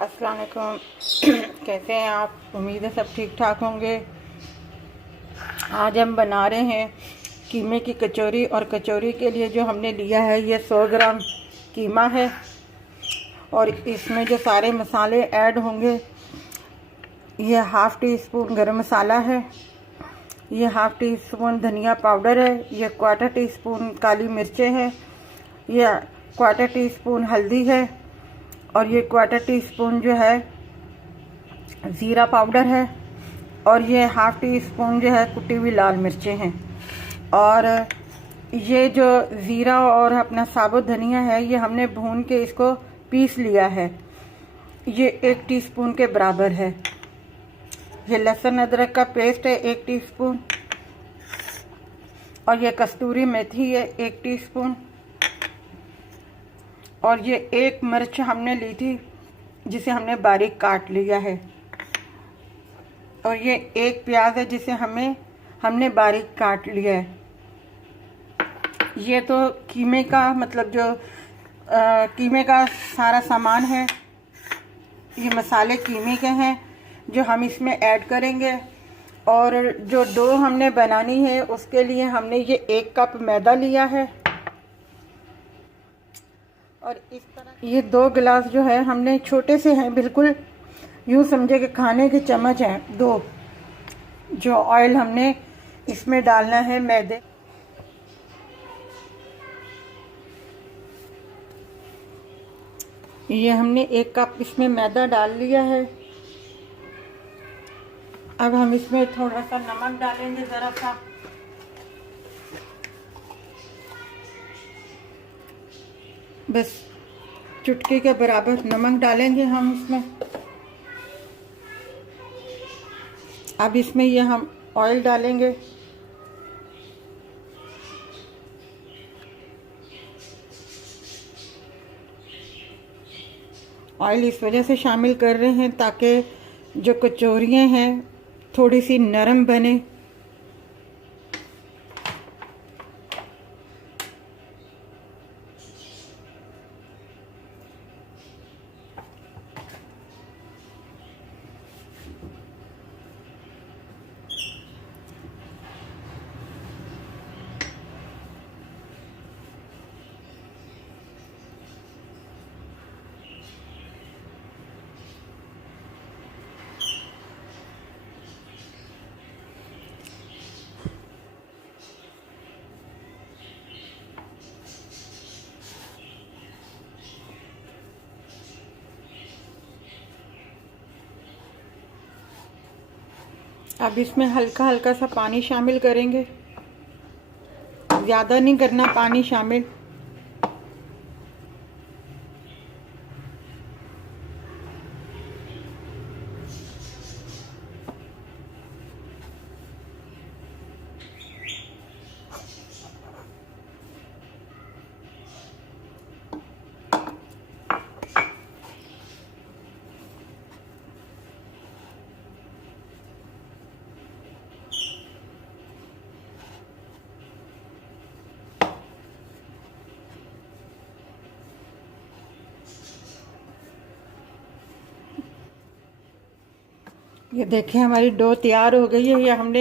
अस्सलाम वालेकुम। कैसे हैं आप? उम्मीद है सब ठीक ठाक होंगे। आज हम बना रहे हैं कीमे की कचौरी, और कचौरी के लिए जो हमने लिया है ये 100 ग्राम कीमा है, और इसमें जो सारे मसाले ऐड होंगे, ये हाफ़ टी स्पून गरम मसाला है, ये हाफ़ टी स्पून धनिया पाउडर है, ये क्वार्टर टी स्पून काली मिर्चें हैं, ये क्वार्टर टी स्पून हल्दी है, और ये क्वार्टर टी स्पून जो है ज़ीरा पाउडर है, और ये हाफ़ टी स्पून जो है कुटी हुई लाल मिर्चें हैं। और ये जो ज़ीरा और अपना साबुत धनिया है ये हमने भून के इसको पीस लिया है, ये 1 टीस्पून के बराबर है। ये लहसुन अदरक का पेस्ट है 1 टीस्पून, और ये कस्तूरी मेथी है 1 टीस्पून, और ये 1 मिर्च हमने ली थी जिसे हमने बारीक काट लिया है, और ये 1 प्याज है जिसे हमने बारीक काट लिया है। ये तो कीमे का मतलब जो कीमे का सारा सामान है, ये मसाले कीमे के हैं जो हम इसमें ऐड करेंगे। और जो डो हमने बनानी है उसके लिए हमने ये 1 कप मैदा लिया है, और इस तरह ये 2 गिलास जो है हमने छोटे से हैं, बिल्कुल यूँ समझे कि खाने के चम्मच हैं 2, जो ऑयल हमने इसमें डालना है मैदे। ये हमने 1 कप इसमें मैदा डाल लिया है। अब हम इसमें थोड़ा सा नमक डालेंगे, ज़रा सा, बस चुटकी के बराबर नमक डालेंगे हम इसमें। अब इसमें ये हम ऑयल डालेंगे, ऑयल इस वजह से शामिल कर रहे हैं ताकि जो कचौरियाँ हैं थोड़ी सी नरम बने। अब इसमें हल्का हल्का सा पानी शामिल करेंगे, ज़्यादा नहीं करना पानी शामिल। ये देखें हमारी डो तैयार हो गई है। ये हमने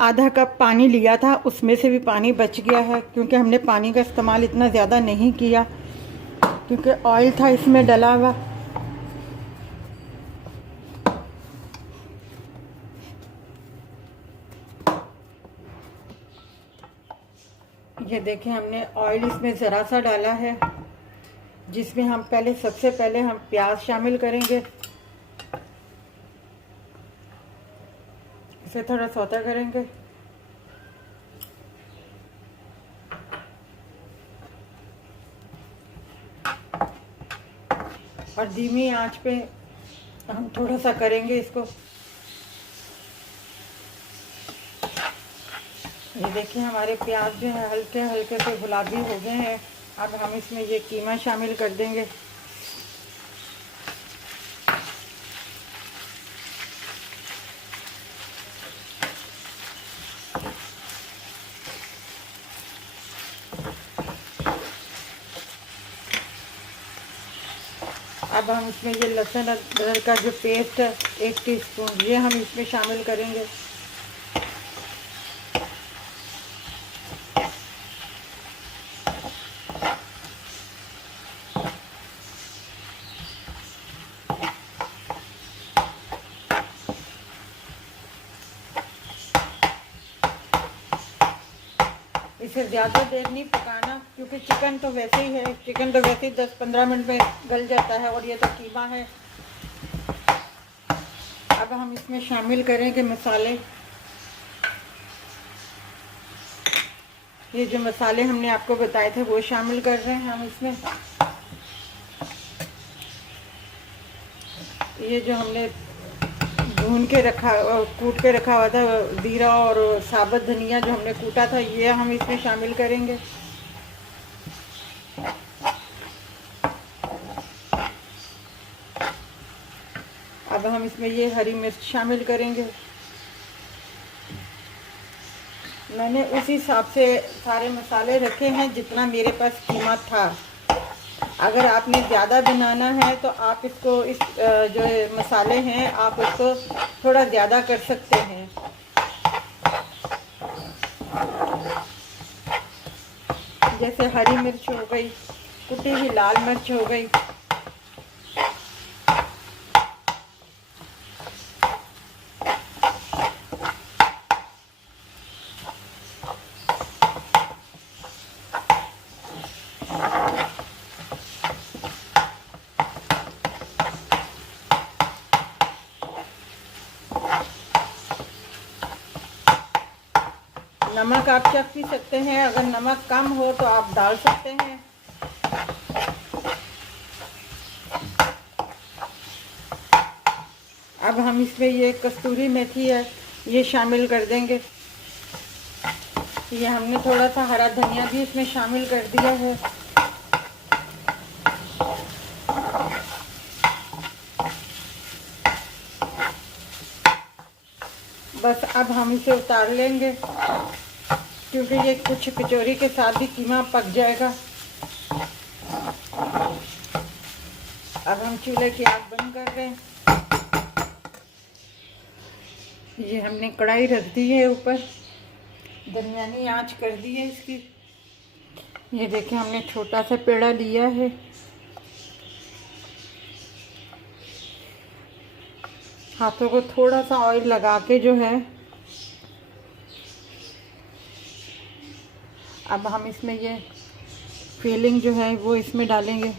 आधा कप पानी लिया था, उसमें से भी पानी बच गया है क्योंकि हमने पानी का इस्तेमाल इतना ज़्यादा नहीं किया क्योंकि ऑयल था इसमें डला हुआ। ये देखें हमने ऑयल इसमें ज़रा सा डाला है, जिसमें हम सबसे पहले हम प्याज शामिल करेंगे। इसे थोड़ा सौता करेंगे, और धीमी आंच पे हम थोड़ा सा करेंगे इसको। ये देखिए हमारे प्याज जो है हल्के हल्के से गुलाबी हो गए हैं। अब हम इसमें ये कीमा शामिल कर देंगे। अब हम इसमें ये लहसुन अदरक का जो पेस्ट है 1 टीस्पून, ये हम इसमें शामिल करेंगे। इसे ज़्यादा देर नहीं पकाना, क्योंकि चिकन तो वैसे ही है, चिकन तो वैसे ही 10-15 मिनट में गल जाता है, और ये तो कीमा है। अब हम इसमें शामिल करेंगे मसाले। ये जो मसाले हमने आपको बताए थे वो शामिल कर रहे हैं हम इसमें। ये जो हमने भून के रखा, कूट के रखा हुआ था जीरा और साबुत धनिया जो हमने कूटा था, ये हम इसमें शामिल करेंगे। अब हम इसमें ये हरी मिर्च शामिल करेंगे। मैंने उस हिसाब से सारे मसाले रखे हैं जितना मेरे पास कीमा था। अगर आपने ज़्यादा बनाना है तो आप इसको जो मसाले हैं आप उसको थोड़ा ज़्यादा कर सकते हैं। जैसे हरी मिर्च हो गई, कुटी हुई लाल मिर्च हो गई। नमक आप चख भी सकते हैं, अगर नमक कम हो तो आप डाल सकते हैं। अब हम इसमें ये कस्तूरी मेथी है ये शामिल कर देंगे। ये हमने थोड़ा सा हरा धनिया भी इसमें शामिल कर दिया है। बस अब हम इसे उतार लेंगे, क्योंकि ये कुछ कचौरी के साथ ही कीमा पक जाएगा। अब हम चूल्हे की आग बंद कर रहे हैं। ये हमने कढ़ाई रख दी है ऊपर, दरमियानी आंच कर दी है इसकी। ये देखिए हमने छोटा सा पेड़ा लिया है। हाथों को थोड़ा सा ऑयल लगा के जो है, अब हम इसमें ये फिलिंग जो है वो इसमें डालेंगे।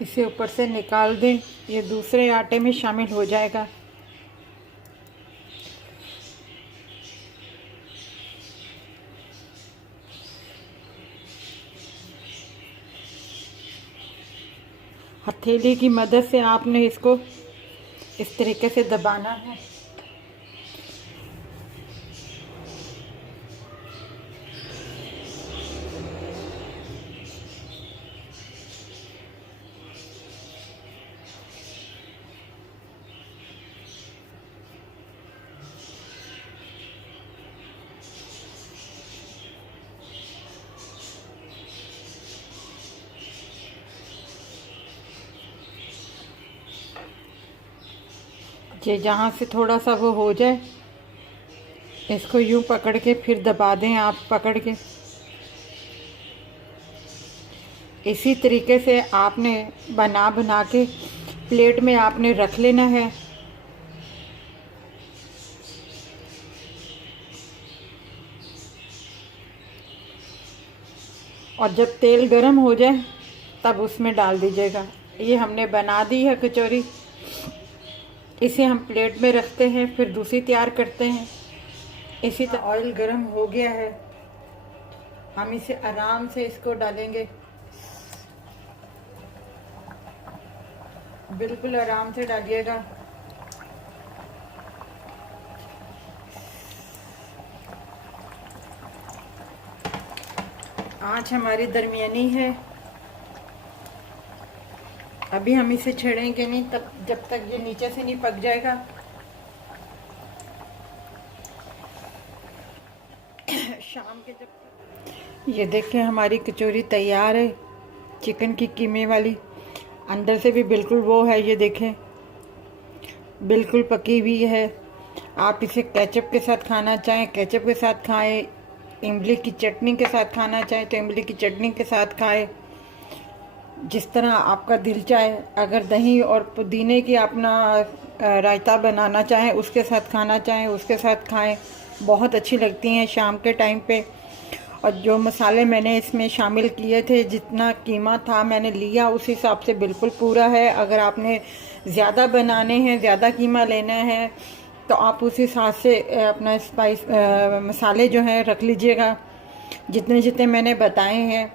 इसे ऊपर से निकाल दें, ये दूसरे आटे में शामिल हो जाएगा। हथेली की मदद से आपने इसको इस तरीके से दबाना है। ये जहाँ से थोड़ा सा वो हो जाए, इसको यूं पकड़ के फिर दबा दें आप, पकड़ के। इसी तरीके से आपने बना के प्लेट में आपने रख लेना है। और जब तेल गरम हो जाए तब उसमें डाल दीजिएगा। ये हमने बना दी है कचौरी। इसे हम प्लेट में रखते हैं, फिर दूसरी तैयार करते हैं। इसी तरह ऑयल गरम हो गया है, हम इसे आराम से इसको डालेंगे, बिल्कुल आराम से डालिएगा। आंच हमारी दरमियानी है। अभी हम इसे छेड़ेंगे नहीं तब जब तक ये नीचे से नहीं पक जाएगा। शाम के जब ये देखें हमारी कचौरी तैयार है, चिकन की कीमे वाली। अंदर से भी बिल्कुल वो है, ये देखें बिल्कुल पकी हुई है। आप इसे केचप के साथ खाना चाहें केचप के साथ खाएं, इमली की चटनी के साथ खाना चाहें तो इमली की चटनी के साथ खाएं, जिस तरह आपका दिल चाहे। अगर दही और पुदीने की अपना रायता बनाना चाहें, उसके साथ खाना चाहें उसके साथ खाएं, बहुत अच्छी लगती हैं शाम के टाइम पे। और जो मसाले मैंने इसमें शामिल किए थे, जितना कीमा था मैंने लिया उस हिसाब से बिल्कुल पूरा है। अगर आपने ज़्यादा बनाने हैं, ज़्यादा कीमा लेना है तो आप उस हिसाब से अपना स्पाइस मसाले जो हैं रख लीजिएगा, जितने जितने मैंने बताए हैं।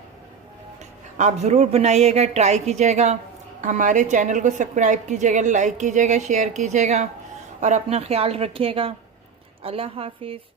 आप ज़रूर बनाइएगा, ट्राई कीजिएगा। हमारे चैनल को सब्सक्राइब कीजिएगा, लाइक कीजिएगा, शेयर कीजिएगा और अपना ख्याल रखिएगा। अल्लाह हाफिज़।